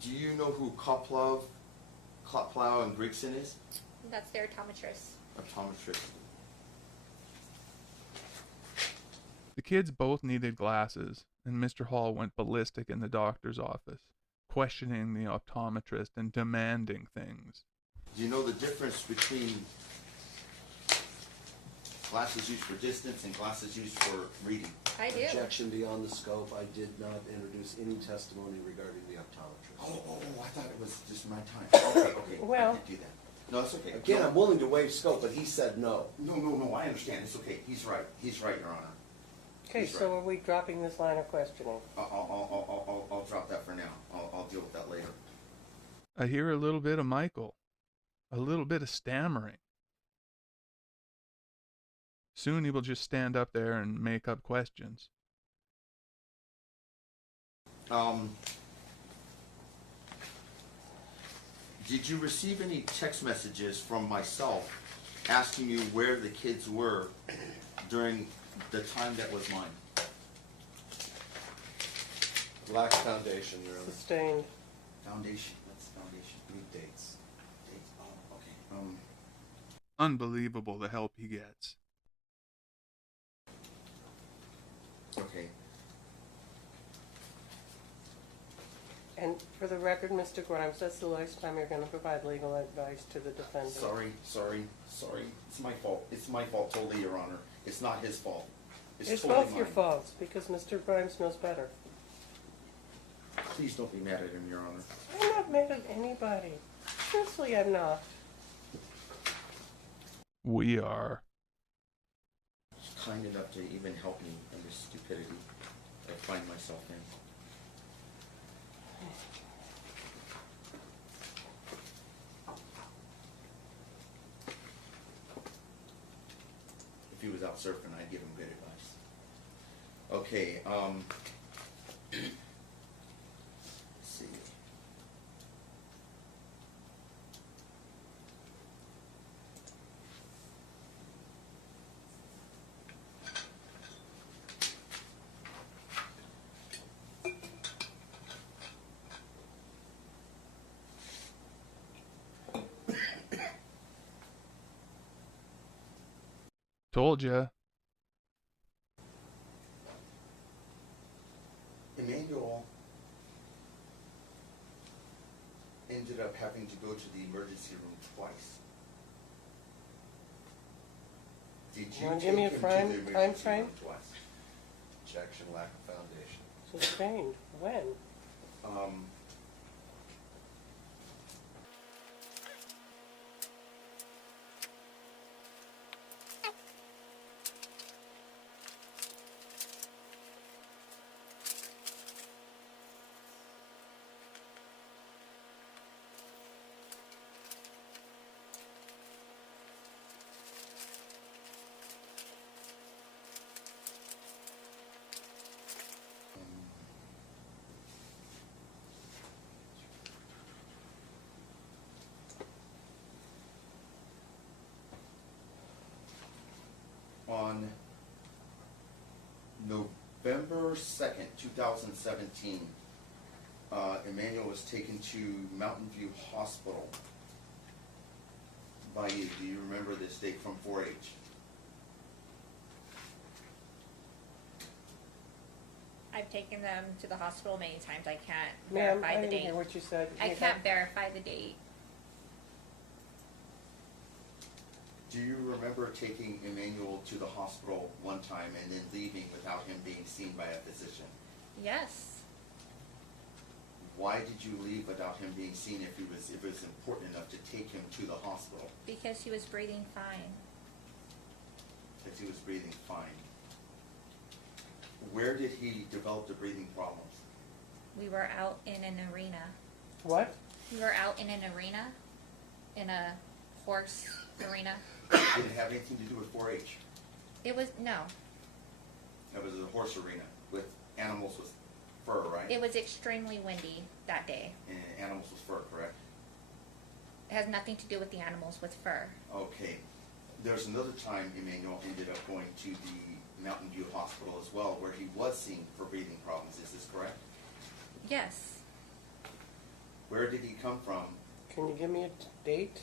Do you know who Koplow and Grigson is? That's their optometrist. Optometrist. The kids both needed glasses, and Mr. Hall went ballistic in the doctor's office, questioning the optometrist and demanding things. Do you know the difference between glasses used for distance and glasses used for reading? I do. Objection beyond the scope. I did not introduce any testimony regarding the optometrist. Oh, I thought it was just my time. Okay. Well- I can't do that. No, it's okay. Again, I'm willing to waive scope, but he said no. No, I understand. It's okay. He's right, Your Honor. Okay, He's so right. are we dropping this line of questioning? I'll drop that for now. I'll deal with that later. I hear a little bit of Michael, a little bit of stammering. Soon he will just stand up there and make up questions. Did you receive any text messages from myself asking you where the kids were during the time that was mine? Lacks foundation, Your Honor. Sustained. Foundation. That's foundation. Need dates. Dates. Oh, okay. Unbelievable the help he gets. Okay. And for the record, Mr. Grimes, that's the last time you're going to provide legal advice to the defendant. Sorry. It's my fault. It's my fault totally, Your Honor. It's not his fault. It's totally both your mine. faults, because Mr. Grimes knows better. Please don't be mad at him, Your Honor. I'm not mad at anybody. Seriously, I'm not. We are. He's kind enough to even help me in this stupidity I find myself in. If he was out surfing, I'd give him good advice. Okay, let's see. Told ya. Emmanuel ended up having to go to the emergency room twice. Did you Wanna take give me a him to time the emergency frame? room twice? Objection, lack of foundation. Sustained. When? On November 2nd, 2017, Emmanuel was taken to Mountain View Hospital by you. Do you remember this date from 4-H? I've taken them to the hospital many times. I can't Ma'am, verify I the didn't date. hear what you said. I can't verify the date. Do you remember taking Emmanuel to the hospital one time and then leaving without him being seen by a physician? Yes. Why did you leave without him being seen if it was important enough to take him to the hospital? Because he was breathing fine. Because he was breathing fine. Where did he develop the breathing problems? We were out in an arena. What? We were out in an arena, in a horse arena. Did it have anything to do with 4-H? It was, no. It was a horse arena with animals with fur, right? It was extremely windy that day. And animals with fur, correct? It has nothing to do with the animals with fur. Okay. There's another time Emmanuel ended up going to the Mountain View Hospital as well, where he was seen for breathing problems. Is this correct? Yes. Where did he come from? Can you give me a date?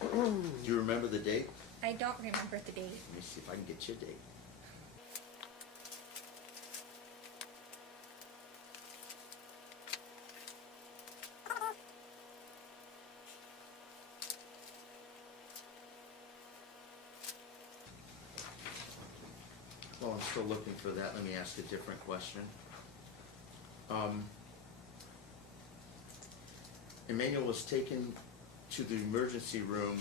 Do you remember the date? I don't remember the date. Let me see if I can get you a date. Well, I'm still looking for that. Let me ask a different question. Emmanuel was taken to the emergency room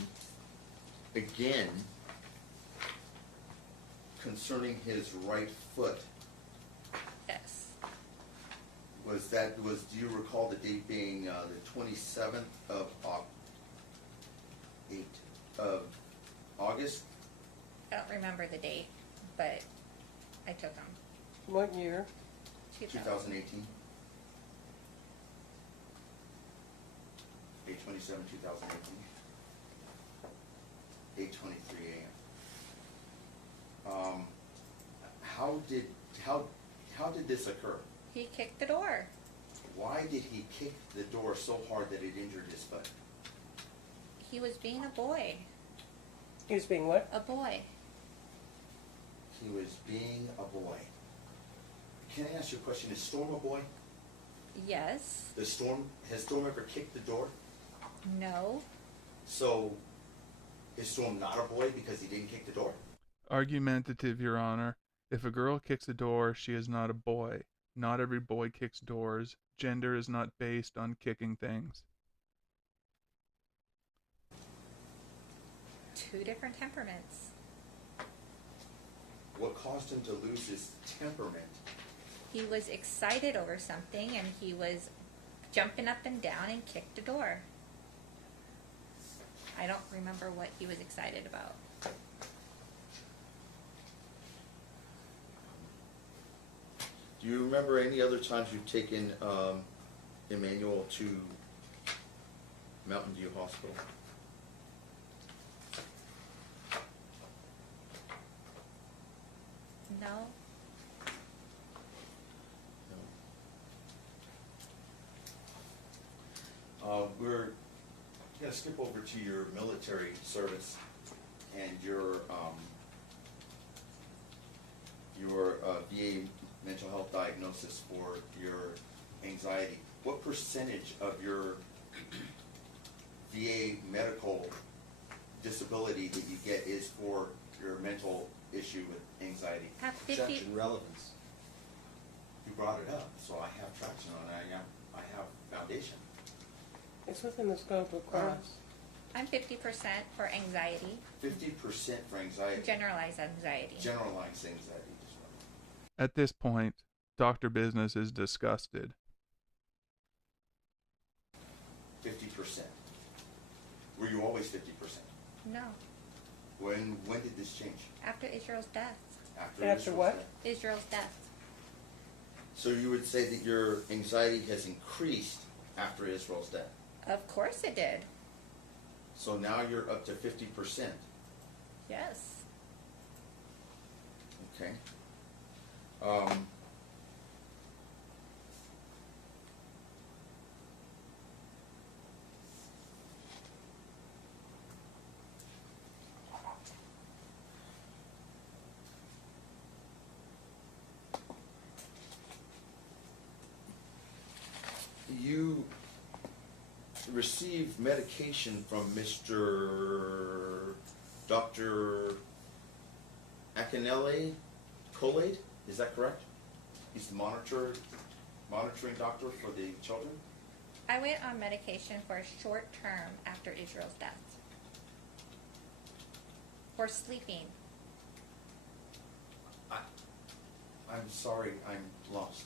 again concerning his right foot. Yes. Do you recall the date being the 27th of August? I don't remember the date, but I took them. What year? 2018. 8/27, 2018. 8:23 a.m. How did this occur? He kicked the door. Why did he kick the door so hard that it injured his foot? He was being a boy. He was being what? A boy. He was being a boy. Can I ask you a question? Is Storm a boy? Yes. Has Storm ever kicked the door? No. So, is Storm not a boy because he didn't kick the door? Argumentative, Your Honor. If a girl kicks a door, she is not a boy. Not every boy kicks doors. Gender is not based on kicking things. Two different temperaments. What caused him to lose his temperament? He was excited over something and he was jumping up and down and kicked the door. I don't remember what he was excited about. Do you remember any other times you've taken Emmanuel to Mountain View Hospital? No. We're going to skip over to your military service and your VA mental health diagnosis for your anxiety. What percentage of your VA medical disability that you get is for your mental issue with anxiety? At 50, Traction relevance. You brought it up, so I have traction on it. I have foundation. It's within the scope of class. I'm 50% for anxiety, 50% for anxiety. generalized anxiety. Generalized anxiety disorder. At this point, Dr. Business is disgusted. 50%. Were you always 50%? No. When did this change? After Israel's death. After Israel's what? death? Israel's death. So you would say that your anxiety has increased after Israel's death. Of course it did. So now you're up to 50%. Yes. Okay. You received medication from Dr. Akinele Colade, is that correct? He's the monitoring doctor for the children? I went on medication for a short term after Israel's death. For sleeping. I'm sorry, I'm lost.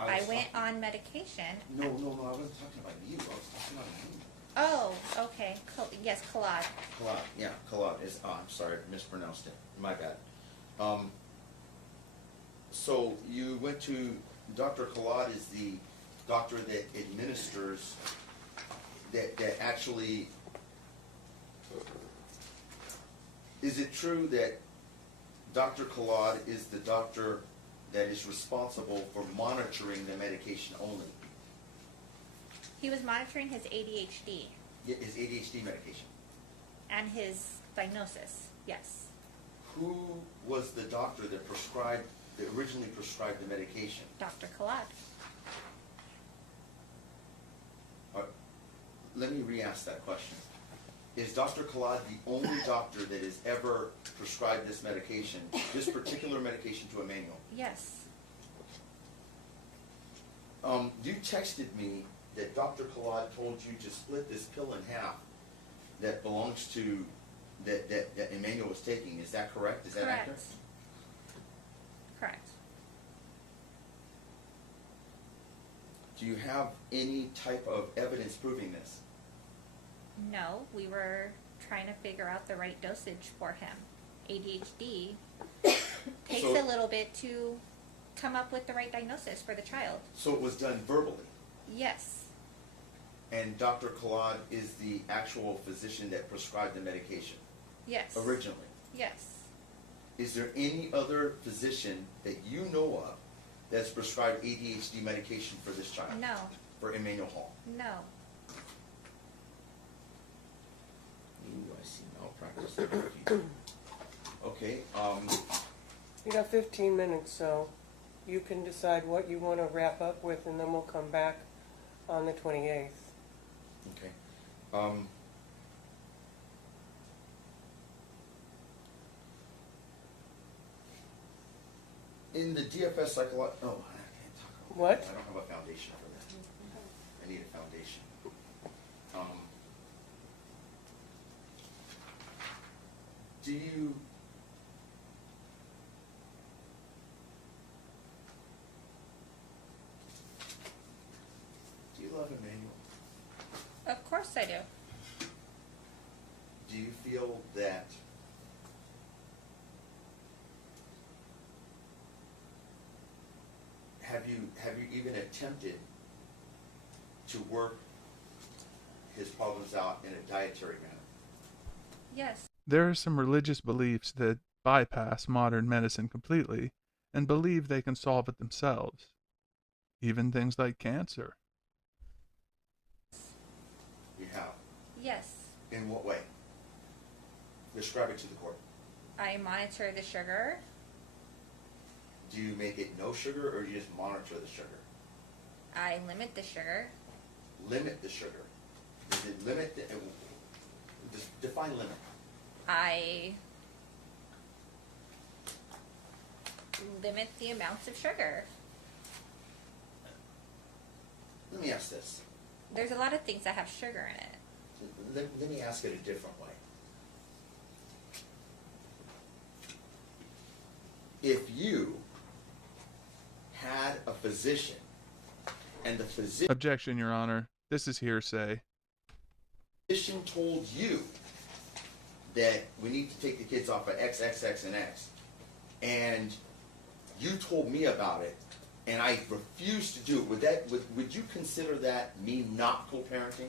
I went on medication. No, I wasn't talking about you, I was talking about me. Oh, okay. Yes, Collage. Kalad, yeah, Kalad is, I'm sorry, I mispronounced it, my bad. So you went to, Dr. Kalad is the doctor that administers, that actually Is it true that Dr. Collard is the doctor that is responsible for monitoring the medication only? He was monitoring his ADHD His ADHD medication. and his diagnosis. Yes. Who was the doctor that originally prescribed the medication? Dr. Collard. Let me re-ask that question. Is Dr. Collard the only doctor that has ever prescribed this medication, this particular medication to Emmanuel? Yes. You texted me that Dr. Collard told you to split this pill in half that belongs to, that Emmanuel was taking. Is that correct? Is that accurate? Correct. Correct. Do you have any type of evidence proving this? No, we were trying to figure out the right dosage for him. ADHD takes So- a little bit to come up with the right diagnosis for the child. So it was done verbally, Yes. and Dr. Collard is the actual physician that prescribed the medication Yes. originally. Yes. Is there any other physician that you know of that's prescribed ADHD medication for this child? No. For Emmanuel Hall? No. Ooh, I see malpractice. Okay, You got 15 minutes, so you can decide what you want to wrap up with, and then we'll come back on the 28th. okay. In the DFS psychology, oh, I can't talk about What? that. I don't have a foundation for that. I need a foundation. Do you love Emmanuel? Of course I do. Do you feel that have you even attempted to work his problems out in a dietary manner? Yes. There are some religious beliefs that bypass modern medicine completely and believe they can solve it themselves. Even things like cancer. You have. Yes. In what way? Describe it to the court. I monitor the sugar. Do you make it no sugar, or do you just monitor the sugar? I limit the sugar. Limit the sugar. Is it limit the, just define limit. I limit the amounts of sugar. Let me ask this. There's a lot of things that have sugar in it. Let me ask it a different way. If you had a physician and the Objection, Your Honor. This is hearsay. physician told you that we need to take the kids off of X, X, X, and X, and you told me about it, and I refused to do it, would you consider that me not co-parenting?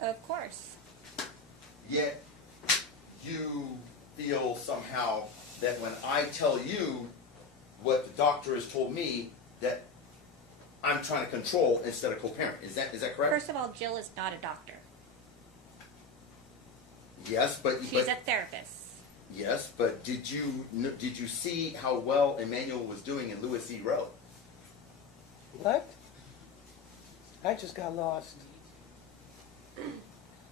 Of course. Yet you feel somehow that when I tell you what the doctor has told me, that I'm trying to control instead of co-parent. Is that correct? First of all, Jill is not a doctor. Yes, but She's a therapist. yes, but did you see how well Emmanuel was doing in Lewis E. Rowe? What? I just got lost.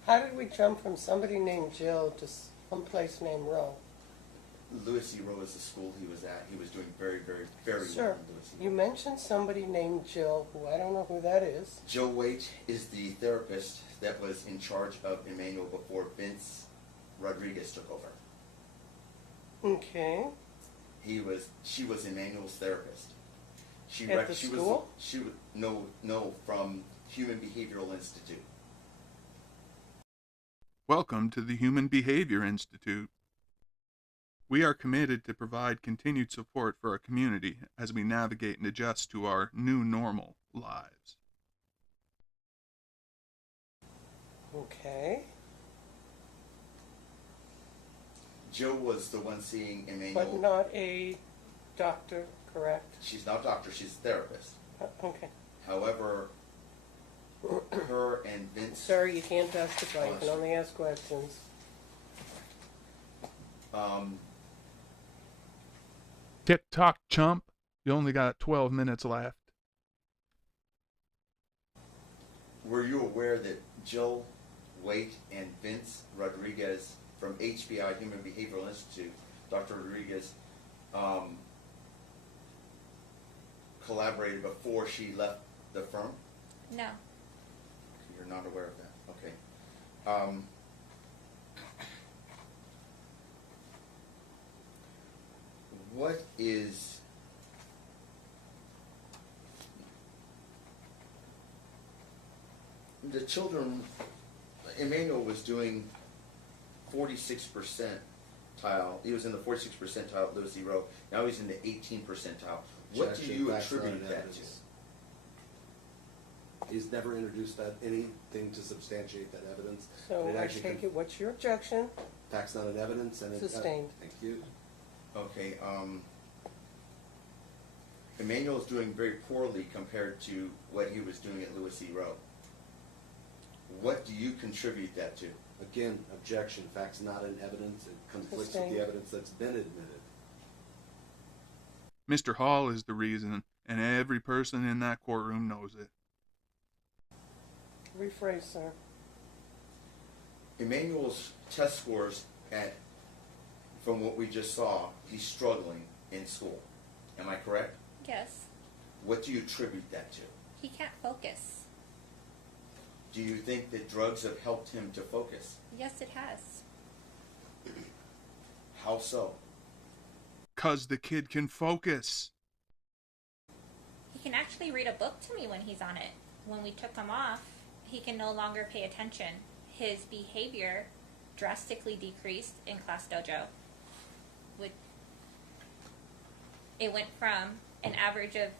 How did we jump from somebody named Jill to someplace named Roe? Lewis E. Rowe is the school he was at. He was doing very, very, very well Sir, in Lewis E. you Rowe. mentioned somebody named Jill, who I don't know who that is. Jill Waite is the therapist that was in charge of Emmanuel before Vince Rodriguez took over. Okay. She was Emmanuel's therapist. At the school? No, from Human Behavioral Institute. Welcome to the Human Behavior Institute. We are committed to provide continued support for our community as we navigate and adjust to our new normal lives. Okay. Jill was the one seeing Emmanuel. But not a doctor, correct? She's not a doctor, she's a therapist. Okay. However, her and Vince. Sorry, you can't testify. You can only ask questions. Get talk, chump. You only got 12 minutes left. Were you aware that Jill Waite and Vince Rodriguez from HBI, Human Behavioral Institute, Dr. Rodriguez, collaborated before she left the firm? No. You're not aware of that. Okay. What is the children? Emmanuel was doing 46 percentile. He was in the 46 percentile at Lewis E. Rowe. Now he's in the 18 percentile. What do Objection, you facts not attribute in that to? evidence. He's never introduced anything to substantiate that evidence. So And it I actually take it, what's your objection? Facts not in evidence and it. Sustained. Thank you. Okay. Emmanuel is doing very poorly compared to what he was doing at Lewis E. Rowe. What do you contribute that to? Again, objection, facts not in evidence. It conflicts with Sustained. the evidence that's been admitted. Mr. Hall is the reason, and every person in that courtroom knows it. Rephrase, sir. Emmanuel's test scores from what we just saw, he's struggling in school. Am I correct? Yes. What do you attribute that to? He can't focus. Do you think that drugs have helped him to focus? Yes, it has. How so? 'Cause the kid can focus. He can actually read a book to me when he's on it. When we took him off, he can no longer pay attention. His behavior drastically decreased in class dojo. It went from an average of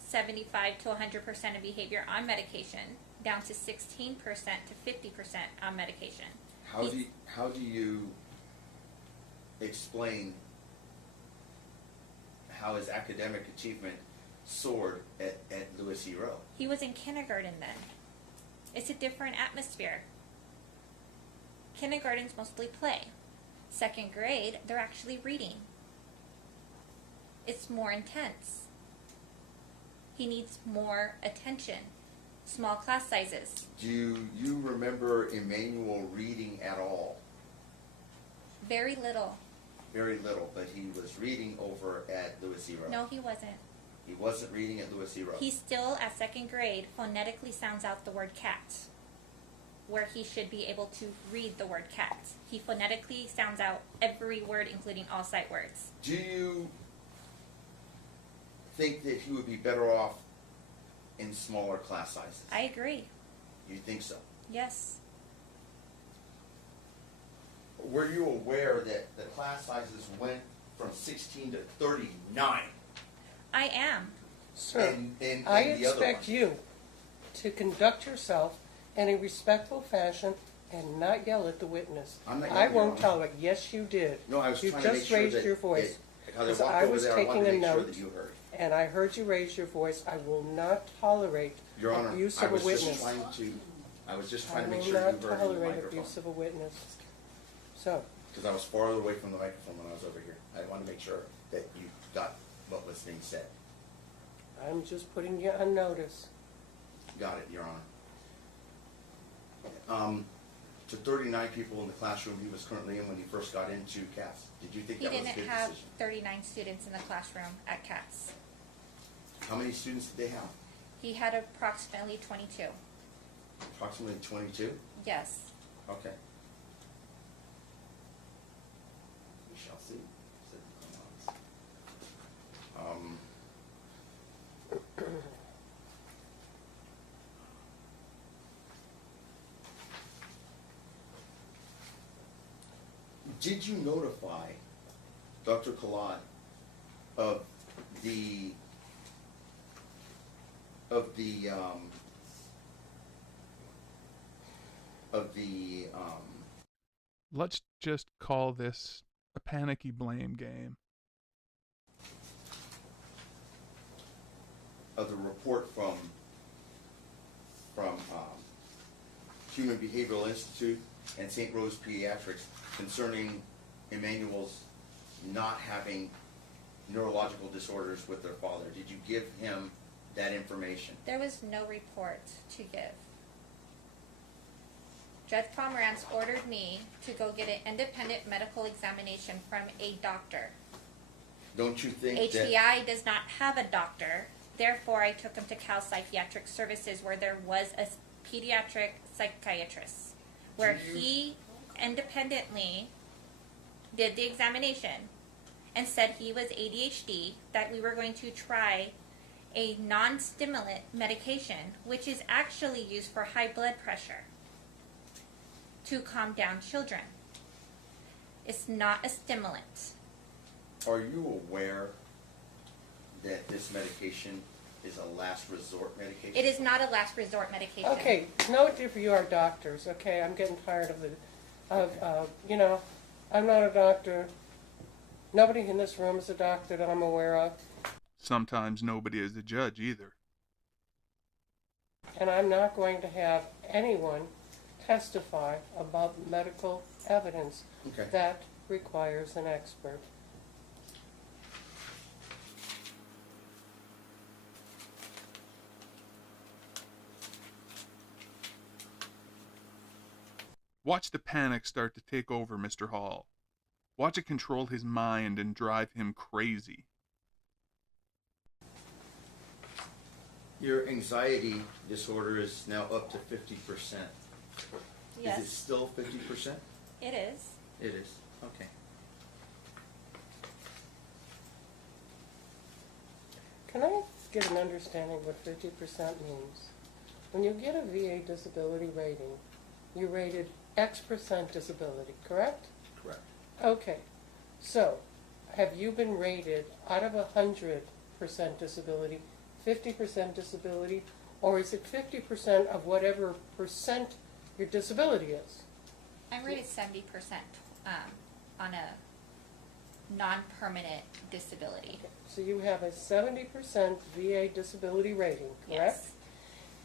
75 to 100% of behavior on medication down to 16% to 50% on medication. How do you explain how his academic achievement soared at Lewis E. Rowe? He was in kindergarten then. It's a different atmosphere. Kindergarten's mostly play. Second grade, they're actually reading. It's more intense. He needs more attention. Small class sizes. Do you remember Emmanuel reading at all? Very little. Very little, but he was reading over at Lewis E. Rowe. No, he wasn't. He wasn't reading at Lewis E. Rowe. He still, at second grade, phonetically sounds out the word cat, where he should be able to read the word cat. He phonetically sounds out every word, including all sight words. Do you think that he would be better off in smaller class sizes? I agree. You think so? Yes. Were you aware that the class sizes went from 16 to 39? I am. Sir, And I the other expect one? you to conduct yourself in a respectful fashion and not yell at the witness. I'm not I yelling, won't Your Honor. tolerate. Yes, you did. No, I was You trying to make just sure raised that your voice. because Because I walked I over was there, I wanted taking to a make sure note. that you heard. And I heard you raise your voice. I will not tolerate Your Honor, abuse I of a was just witness. trying to. I was just I trying to make will sure you not heard in the tolerate microphone. abuse of a witness. So, Because I was farther away from the microphone when I was over here. I wanted to make sure that you got what was being said. I'm just putting you on notice. Got it, Your Honor. To 39 people in the classroom he was currently in when he first got into CAS, did you think He that was a didn't good have decision? 39 students in the classroom at CATS. How many students did they have? He had approximately 22. Approximately 22? Yes. Okay. We shall see. said the Colons. Did you notify Dr. Collard of the Let's just call this a panicky blame game. Of the report from Human Behavioral Institute and St. Rose Pediatrics concerning Emmanuel's not having neurological disorders with their father. Did you give him that information? There was no report to give. Judge Pomerantz ordered me to go get an independent medical examination from a doctor. Don't you think that... HBI does not have a doctor. Therefore, I took him to Cal Psychiatric Services where there was a pediatric psychiatrist where he independently did the examination and said he was ADHD, that we were going to try a non-stimulant medication, which is actually used for high blood pressure to calm down children. It's not a stimulant. Are you aware that this medication is a last resort medication? It is not a last resort medication. Okay, note if you are doctors, okay? I'm getting tired of you know, I'm not a doctor. Nobody in this room is a doctor that I'm aware of. Sometimes nobody is a judge either. And I'm not going to have anyone testify about medical evidence. Okay. That requires an expert. Watch the panic start to take over Mr. Hall. Watch it control his mind and drive him crazy. Your anxiety disorder is now up to 50%. Yes, Is it still 50%? it is. It is. Okay. Can I get an understanding what 50% means? When you get a VA disability rating, you rated X% disability, correct? Correct. Okay. So, have you been rated out of 100% disability, 50% disability, or is it 50% of whatever percent your disability is? I'm rated 70% on a non-permanent disability. So you have a 70% VA disability rating, correct? Yes.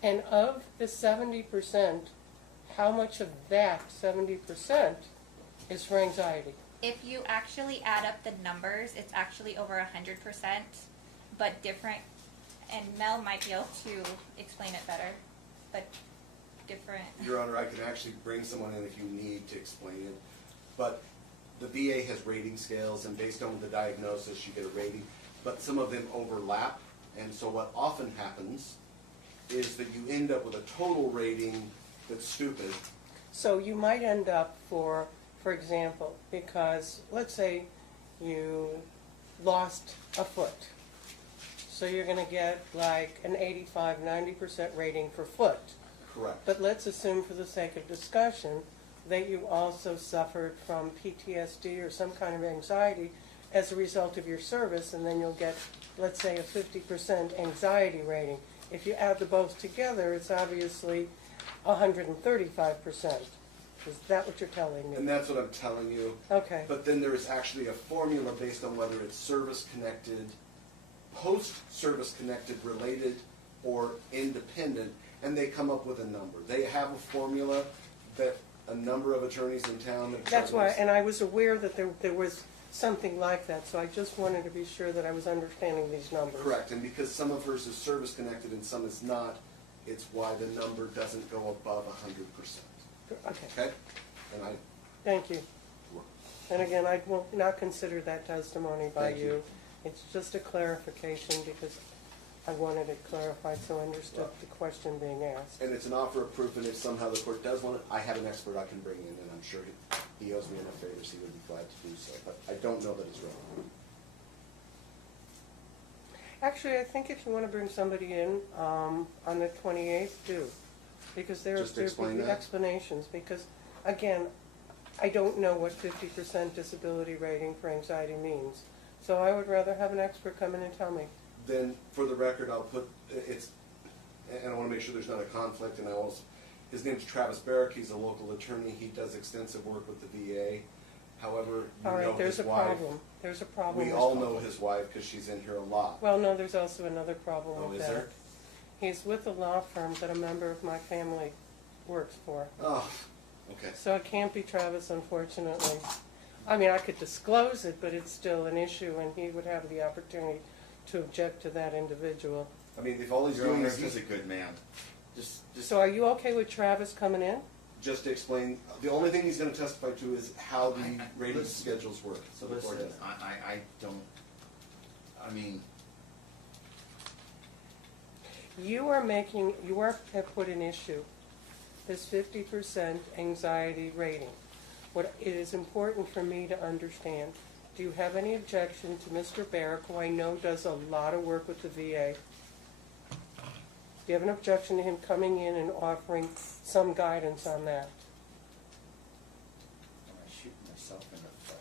And of the 70%, how much of that 70% is for anxiety? If you actually add up the numbers, it's actually over 100%, but different. And Mel might be able to explain it better, but different. Your Honor, I can actually bring someone in if you need to explain it. But the VA has rating scales, and based on the diagnosis, you get a rating. But some of them overlap, and so what often happens is that you end up with a total rating that's stupid. So you might end up for example, because let's say you lost a foot. So you're going to get like an 85, 90% rating for foot. Correct. But let's assume for the sake of discussion that you also suffered from PTSD or some kind of anxiety as a result of your service, and then you'll get, let's say, a 50% anxiety rating. If you add the both together, it's obviously 135%. Is that what you're telling me? And that's what I'm telling you. Okay. But then there is actually a formula based on whether it's service-connected, post-service-connected, related, or independent, and they come up with a number. They have a formula that a number of attorneys in town have That's why, tried. and I was aware that there was something like that, so I just wanted to be sure that I was understanding these numbers. Correct, and because some of hers is service-connected and some is not, it's why the number doesn't go above 100%. Okay, Okay? And I, thank you. And again, I will not consider that testimony by Thank you. you. It's just a clarification because I wanted it clarified so I understood the question being asked. and it's an offer of proof, and if somehow the court does want it, I have an expert I can bring in, and I'm sure he owes me enough favors, he would be glad to do so, but I don't know that it's wrong. Actually, I think if you want to bring somebody in on the 28th, do. Because there Just will explain be that? explanations. Because, again, I don't know what 50% disability rating for anxiety means. So I would rather have an expert come in and tell me. Then, for the record, I'll put, it's, and I want to make sure there's not a conflict, and I also, his name's Travis Barrick, he's a local attorney, he does extensive work with the VA. However, you All know right, there's his a wife. problem. There's a problem. We with- all know his wife because she's in here a lot. Well, no, there's also another problem Oh, with is that. there? He's with a law firm that a member of my family works for. Oh, okay. So it can't be Travis, unfortunately. I mean, I could disclose it, but it's still an issue, and he would have the opportunity to object to that individual. I mean, if all he's Your doing Honor, is he's a good man. Just So are you okay with Travis coming in? just to explain, the only thing he's going to testify to is how the rating listen. schedules work. So the court listen. does. I don't. I mean, You have put an issue, this 50% anxiety rating. What it is important for me to understand, do you have any objection to Mr. Barrick, who I know does a lot of work with the VA? Do you have an objection to him coming in and offering some guidance on that? am I shooting myself in the foot?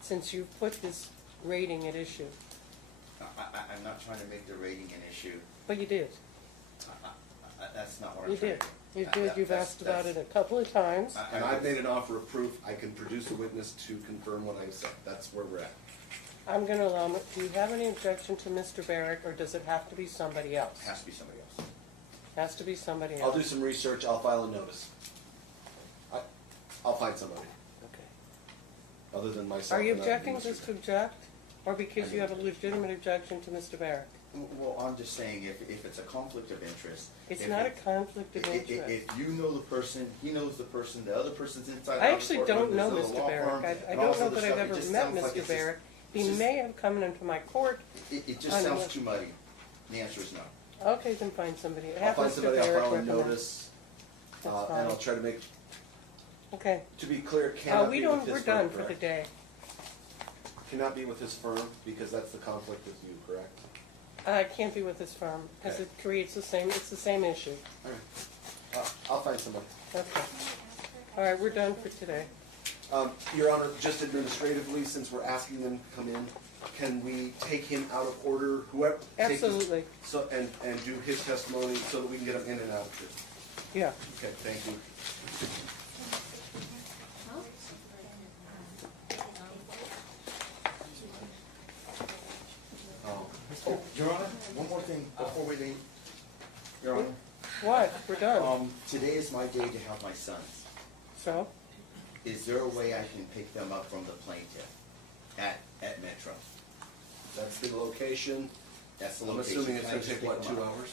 Since you've put this rating at issue, I'm not trying to make the rating an issue. but you did. That's not what I'm You trying did. to do. You did. You've asked about it a couple of times. And I've made an offer of proof. I can produce a witness to confirm what I've said. That's where we're at. I'm going to allow, do you have any objection to Mr. Barrick, or does it have to be somebody else? It has to be somebody else. Has to be somebody else. I'll do some research. I'll file a notice. I'll find somebody Okay. other than myself. Are you and that objecting Mr. just to object, or because you have a legitimate objection to Mr. Barrick? Well, I'm just saying, if it's a conflict of interest. It's if not a it- conflict of interest. If you know the person, he knows the person, the other person's inside. I out of actually court, don't there's know a Mr. law Barrick. firm, I and don't all this know other that I've stuff. It ever just met sounds like Mr. it's Barrick. He just- may have come into my court. It just on sounds what- too muddy. The answer is no. Okay, then find somebody. I'll Have find Mr. somebody. I'll Barrick file a recommend. notice, That's and fine. I'll try to make. Okay. To be clear, it cannot be with his We're firm, done for the correct? day. Cannot be with his firm because that's the conflict with you, correct? It can't be with this firm, because Okay. it creates the same, it's the same issue. All right. I'll find somebody. Okay. All right, we're done for today. Your Honor, just administratively, since we're asking them to come in, can we take him out of order, whoever? take his- Absolutely. So, and do his testimony so that we can get him in and out of here. Yeah. Okay, thank you. Oh, Your Honor, one more thing before we leave. Your Honor, What? We're done. today is my day to have my sons. So? Is there a way I can pick them up from the plaintiff at Metro? That's the location. That's the I'm location. assuming it's Can I gonna just take, what, pick them 2 up? hours?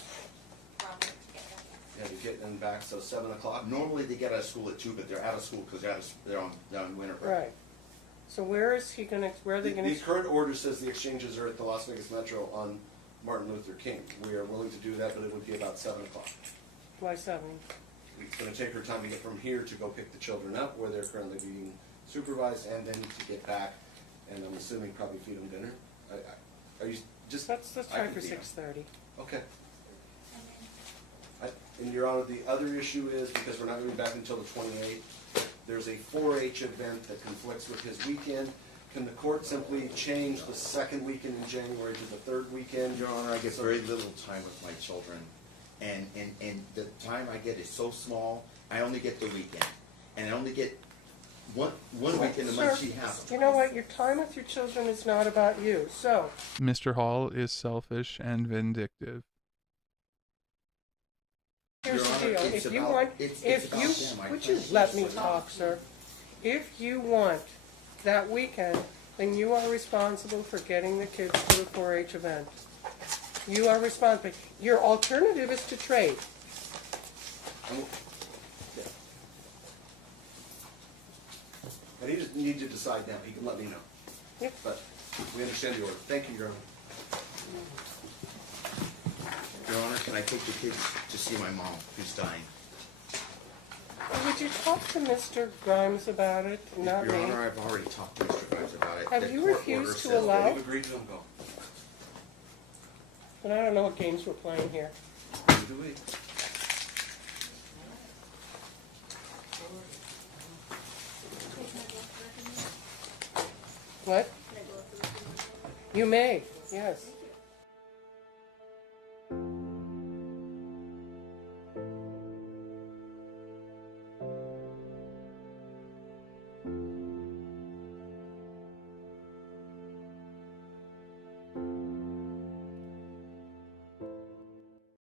Yeah, to get them back, so 7 o'clock? Normally they get out of school at 2, but they're out of school because they're on winter break. Right. So where is he gonna, where are they gonna? The current order says the exchanges are at the Las Vegas Metro on Martin Luther King. We are willing to do that, but it would be about 7 o'clock. Why 7? It's gonna take her time to get from here to go pick the children up where they're currently being supervised, and then to get back, and I'm assuming probably feed them dinner. Are you just? Let's I try can for be- 6:30. Okay. And Your Honor, the other issue is, because we're not gonna be back until the 28th, there's a 4-H event that conflicts with his weekend. Can the court simply change the second weekend in January to the third weekend? Your Honor, I get So- very little time with my children, and the time I get is so small. I only get the weekend, and I only get one weekend a month. Sir, She has them. you know what? Your time with your children is not about you. So, Mr. Hall is selfish and vindictive. here's Your the Honor, deal. it's If you about- want, it's if about you, them. I would you can't let choose me for them. talk, sir? If you want that weekend, then you are responsible for getting the kids to the 4-H event. You are responsible. Your alternative is to trade. And he just needs to decide now, he can let me know. Yep. But we understand the order. Thank you, Your Honor. Your Honor, can I take the kids to see my mom who's dying? Would you talk to Mr. Grimes about it, not Your me? Honor, I've already talked to Mr. Grimes about it. Have The you court refused order to says allow- We've agreed to them go. But I don't know what games we're playing here. Do we? What? You may, yes.